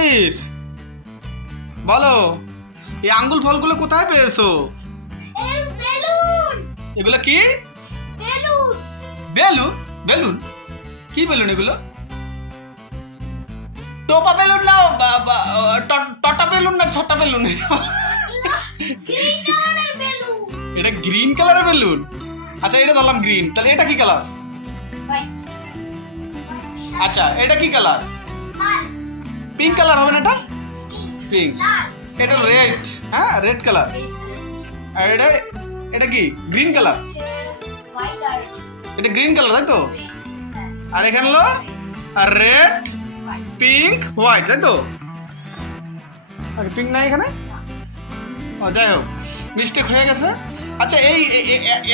আবির, বলো এই আঙ্গুল ফলগুলো কোথায় পেয়েছো? এগুলো কি? বেলুন? বেলুন? কি বেলুন এগুলো? টোপা বেলুন না টটা বেলুন না ছোটা বেলুন? এটা গ্রিন কালারের বেলুন। আচ্ছা এটা ধরলাম গ্রিন, তাহলে এটা কি কালার? আচ্ছা এটা কি কালার? পিঙ্ক কালার হবে না এটা? পিঙ্ক। এটা রেড, হ্যাঁ রেড কালার। আর এটা এটা কি গ্রিন কালার? এটা গ্রিন কালার তাই তো? আর এখানে হলো রেড পিঙ্ক হোয়াইট তাই তো? আর পিঙ্ক নাই এখানে? ও যাই হোক, মিস্টেক হয়ে গেছে। আচ্ছা এই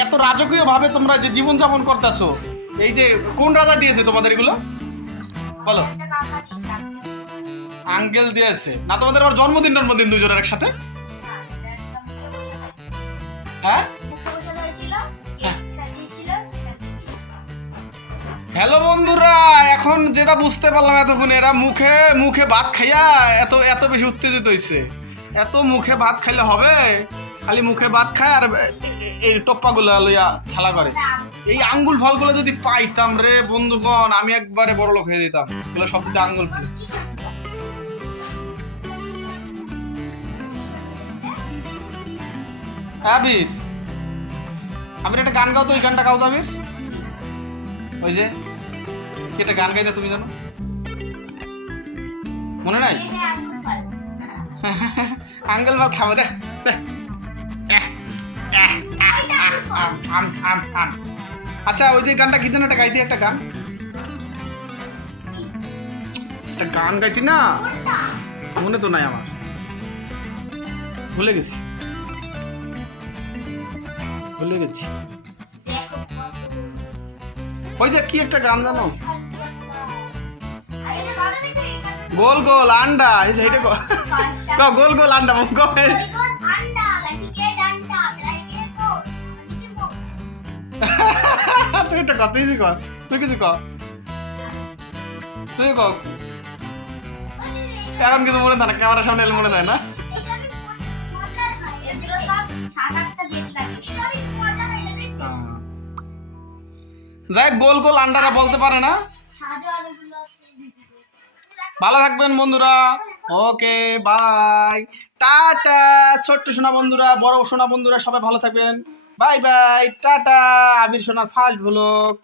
এত রাজকীয় ভাবে তোমরা যে জীবনযাপন করতেছো, এই যে কোন রাজা দিয়েছে তোমাদের এগুলো বলো? আঙ্কেল দিয়েছে না? তোমাদের আবার জন্মদিন দুজনের একসাথে? হ্যাঁ হ্যালো বন্ধুরা, এখন যেটা বুঝতে পারলাম এতক্ষণ, এরা মুখে মুখে ভাত খাইয়া এত এত বেশি উত্তেজিত হয়েছে। এত মুখে ভাত খাইলে হবে? খালি মুখে ভাত খায় আর এই টপ্পাগুলো লইয়া খেলা করে। এই আঙ্গুল ফলগুলো যদি পাইতাম রে বন্ধুগণ, আমি একবারে বড় লোক হয়ে যেতাম। এগুলো সব থেকে আঙ্গুল ফল। আবির, আবির একটা গান গাও তো, ওই গানটা গাও তো আবির। ওই যে একটা গান গাইতে তুমি জানো? মনে নাই? আঙ্কেল ফল খাবো দে। আচ্ছা ওই যে গানটা কি যেন একটা গাইতি, একটা গান, একটা গান গাইতি না, মনে তো নাই আমার, ভুলে গেছি ভুলে গেছি। ওই যে কি একটা গান জানো, গোল গোল আন্ডা, এই যে এটা গোল গোল আন্ডা মুখ। তুই একটা কথা কিছু কর, তুই কিছু কর, তুই কর। এখন কিছু মনে থাকে না, ক্যামেরার সামনে এলে মনে থাকে না। যাই গোল গোল আন্ডারা বলতে পারে না। ভালো থাকবেন বন্ধুরা, ওকে বাই, টাটা। ছোট্ট সোনা বন্ধুরা, বড় সোনা বন্ধুরা সবাই ভালো থাকবেন, বাই বাই, টাটা। আবির সোনার ফার্স্ট ব্লগ।